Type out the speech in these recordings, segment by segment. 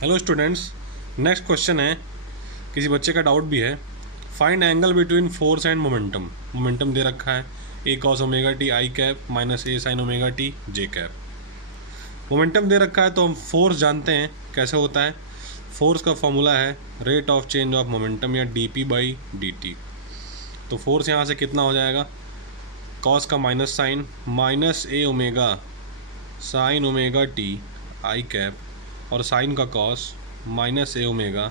Hello students, next question है, किसी बच्चे का डाउट भी है। Find angle between force and momentum. Momentum दे रखा है a cos omega t i cap minus a sine omega t j cap. Momentum दे रखा है तो हम फोर्स जानते हैं कैसे होता है। फोर्स का फॉर्मूला है rate of change of momentum या d p by d t. तो फोर्स यहाँ से कितना हो जाएगा, कॉस का minus sine minus a omega sine omega t i cap और साइन का cos minus a omega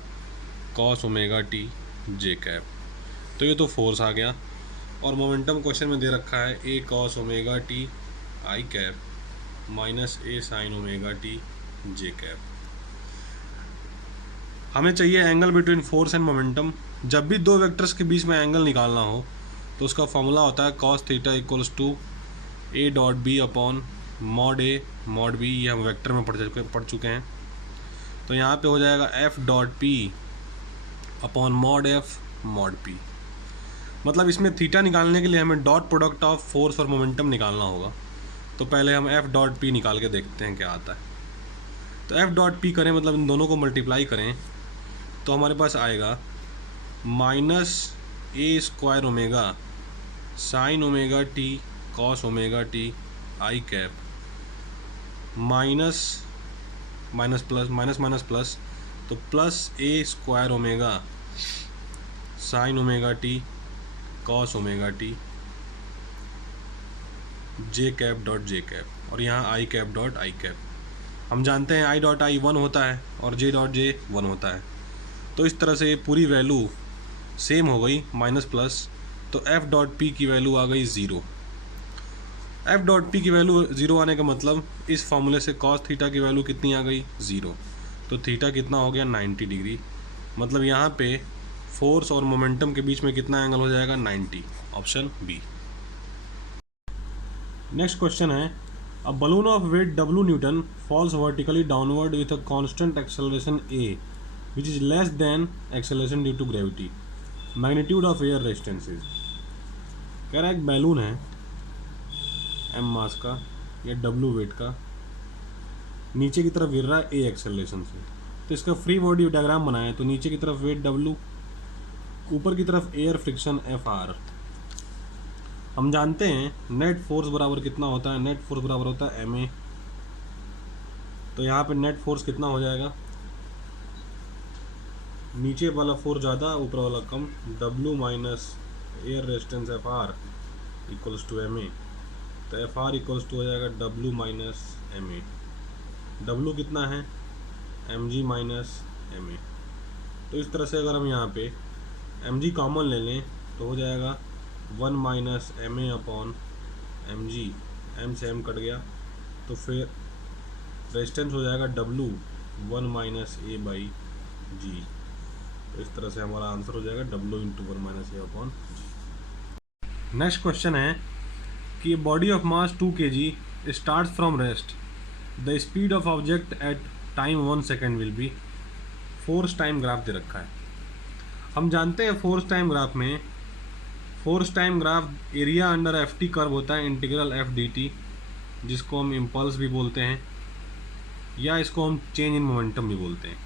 cos omega t j cap. तो ये तो फोर्स आ गया। और मोमेंटम क्वेश्चन में दे रखा है a cos omega t i cap minus a sine omega t j cap. हमें चाहिए angle between force and momentum. जब भी दो वेक्टर्स के बीच में एंगल निकालना हो तो उसका फॉर्मूला होता है cos theta equals to A dot B upon mod A mod B. ये हम वेक्टर में पढ़ चुके हैं। तो यहाँ पे हो जाएगा F dot P upon mod F mod P. मतलब इसमें थीटा निकालने के लिए हमें डॉट प्रोडक्ट ऑफ फोर्स और मोमेंटम निकालना होगा। तो पहले हम एफ डॉट पी निकाल के देखते हैं क्या आता है। तो एफ डॉट पी करें, मतलब इन दोनों को मल्टीप्लाई करें तो हमारे पास आएगा minus a square omega sine omega t cos omega t i cap minus minus plus minus minus plus, तो plus a square omega sine omega t cos omega t j cap dot j cap और यहाँ i cap dot i cap. हम जानते हैं I dot I 1 होता है और J dot J 1 होता है। तो इस तरह से पूरी वैल्यू सेम हो गई माइनस प्लस। तो एफ डॉट पी की वैल्यू आ गई ज़ीरो। एफ डॉट पी की वैल्यू ज़ीरो आने का मतलब इस फॉर्मूले से कॉस थीटा की वैल्यू कितनी आ गई, ज़ीरो। तो थीटा कितना हो गया, 90 डिग्री। मतलब यहाँ पे फोर्स और मोमेंटम के बीच में कितना एंगल हो जाएगा, 90। Option B. नेक्स्ट क्वेश्चन है, a balloon of weight W newton falls vertically downward with a constant acceleration a which is less than acceleration due to gravity. Magnitude of air resistance is. कह रहा है एक balloon है m मास का या W wait का, नीचे की तरफ गिर रहा है a एक्सेलरेशन से। तो इसका फ्री बॉडी डायग्राम बनाया तो नीचे की तरफ वेट W, ऊपर की तरफ एयर फ्रिक्शन Fr। हम जानते हैं नेट फोर्स बराबर कितना होता है, नेट फोर्स बराबर होता है ma। तो यहाँ पे नेट फोर्स कितना हो जाएगा, नीचे वाला फोर्स ज़्यादा ऊपर वाला कम, W minus air resistance Fr equals to ma। तो Fr इक्वल्स टू हो जाएगा W माइनस ma। W कितना है, mg माइनस ma। तो इस तरह से अगर हम यहाँ पे mg कॉमन ले लें तो हो जाएगा 1 minus ma upon mg। m से m कट गया तो फिर रेजिस्टेंस हो जाएगा W 1 minus a by g. तो इस तरह से हमारा आंसर हो जाएगा W into 1 minus a upon g. Next question है कि body of mass 2 kg start from rest, the speed of object at time 1 second will be. Force time graph दे रखा है। हम जानते हैं फोर्स टाइम ग्राफ में, force time graph area under F T curve होता है, इंटीग्रल एफ डी टी, जिसको हम इम्पल्स भी बोलते हैं या इसको हम चेंज इन मोमेंटम भी बोलते हैं।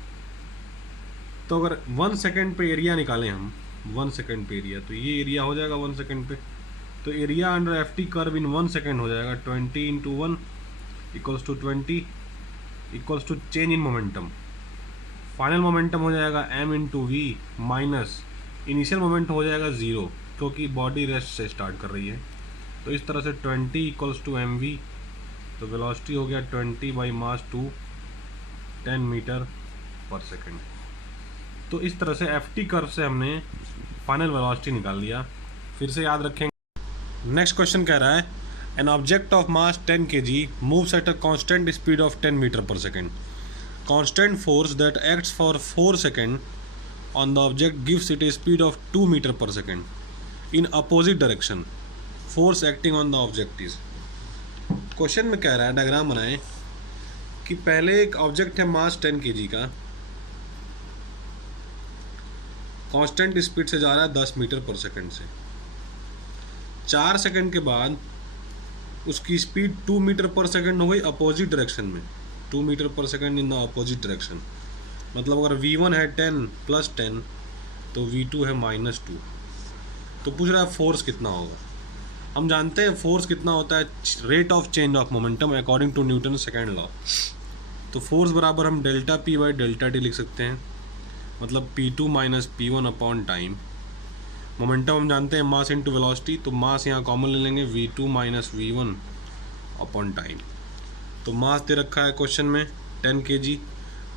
तो अगर 1 सेकेंड पे एरिया निकालें हम, 1 सेकेंड पे एरिया, तो ये एरिया हो जाएगा 1 सेकेंड पे। तो area under F T curve in 1 second हो जाएगा 20 into 1 equals to 20 equals to change in momentum. Final momentum हो जाएगा m into v minus initial moment हो जाएगा 0, क्योंकि बॉडी रेस्ट से स्टार्ट कर रही है। तो इस तरह से 20 इक्वल्स टू एम वी। तो वेलोसिटी हो गया 20 by mass 2 10 metre per second. तो इस तरह से एफ टी कर्व से हमने फाइनल वेलोसिटी निकाल लिया। फिर से याद रखेंगे। नेक्स्ट क्वेश्चन कह रहा है an object of mass 10 kg moves at a constant speed of 10 metre per second. Constant force that acts for 4 second on the object gives it a speed of 2 metre per second in opposite direction. Force acting on the object is. Question में कह रहा है diagram बनाएं कि पहले एक object है मास 10 kg का, कांस्टेंट स्पीड से जा रहा है 10 मीटर पर सेकंड से। 4 सेकंड के बाद उसकी स्पीड 2 मीटर पर सेकंड हो गई अपोजिट डायरेक्शन में, 2 मीटर पर second in the opposite direction. मतलब अगर V1 है 10 + 10 तो V2 है -2। तो पूछ रहा है फोर्स कितना होगा। हम जानते हैं फोर्स कितना होता है, rate of change of momentum according to Newton second law. तो फोर्स बराबर हम delta P by delta T लिख सकते हैं, मतलब P2 - P1 upon time. Momentum हम जानते हैं मास इंटू वेलोसिटी, तो मास यहाँ कॉमन ले लेंगे, V2 - V1 अपॉन टाइम। तो मास दे रखा है क्वेश्चन में 10 kg,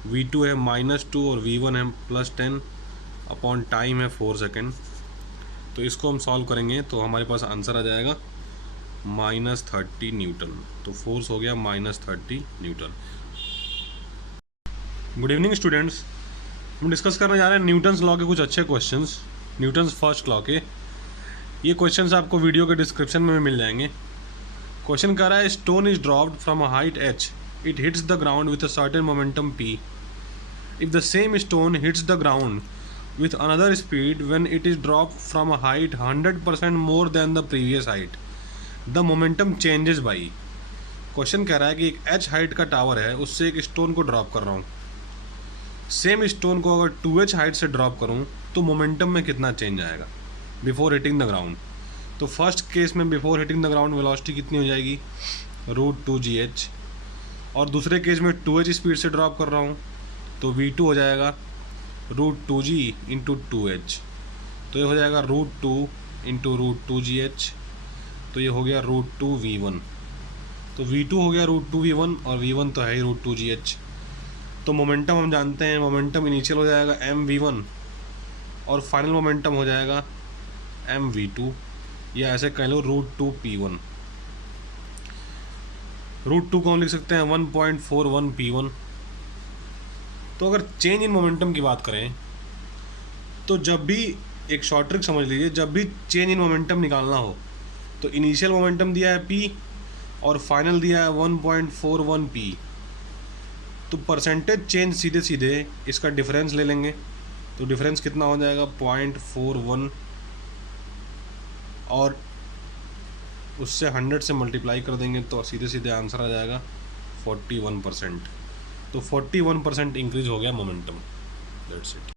V2 है -2 और V1 है +10 अपॉन टाइम है 4 सेकेंड। तो इसको हम सॉल्व करेंगे तो हमारे पास आंसर आ जाएगा -30 न्यूटन। तो फोर्स हो गया -30 न्यूटन। गुड इवनिंग स्टूडेंट्स, हम डिस्कस करने जा रहे हैं न्यूटन्स लॉ के कुछ अच्छे क्वेश्चंस, न्यूटन्स फर्स्ट लॉ के। ये क्वेश्चंस आपको वीडियो के डिस्क्रिप्शन में मिल जाएंगे। क्वेश्चन कह रहा है stone is dropped from a height h, it hits the ground with a certain momentum p। If the same stone hits the ground with another speed when it is dropped from a height 100% more than the previous height, the momentum changes by। Question कह रहा है कि एक h height का tower है, उससे एक stone को ड्रॉप कर रहा हूँ। सेम स्टोन को अगर 2h हाइट से ड्रॉप करूँ तो मोमेंटम में कितना चेंज आएगा बिफोर हिटिंग द ग्राउंड। तो फर्स्ट केस में before hitting the ground velocity कितनी हो जाएगी, √2gh। और दूसरे केस में 2h स्पीड से ड्रॉप कर रहा हूँ तो V2 हो जाएगा √2g इंटू 2h। तो ये हो जाएगा √2 इंटू √2gh। तो ये हो गया √2v1। तो V2 हो गया √2v1 और V1 तो है ही √2gh। तो मोमेंटम हम जानते हैं, मोमेंटम इनिशियल हो जाएगा mv1 और फाइनल मोमेंटम हो जाएगा mv2, या ऐसे कह लो √2p1। √2 को हम लिख सकते हैं 1.41p1। तो अगर चेंज इन मोमेंटम की बात करें तो जब भी, एक शॉर्ट ट्रिक समझ लीजिए, जब भी चेंज इन मोमेंटम निकालना हो तो इनिशियल मोमेंटम दिया है p और फाइनल दिया है 1.41p, तो परसेंटेज चेंज सीधे सीधे इसका डिफरेंस ले लेंगे। तो डिफरेंस कितना हो जाएगा 0.41 और उससे 100 से मल्टीप्लाई कर देंगे तो सीधे सीधे आंसर आ जाएगा 41%। तो 41% इंक्रीज हो गया मोमेंटम। That's it.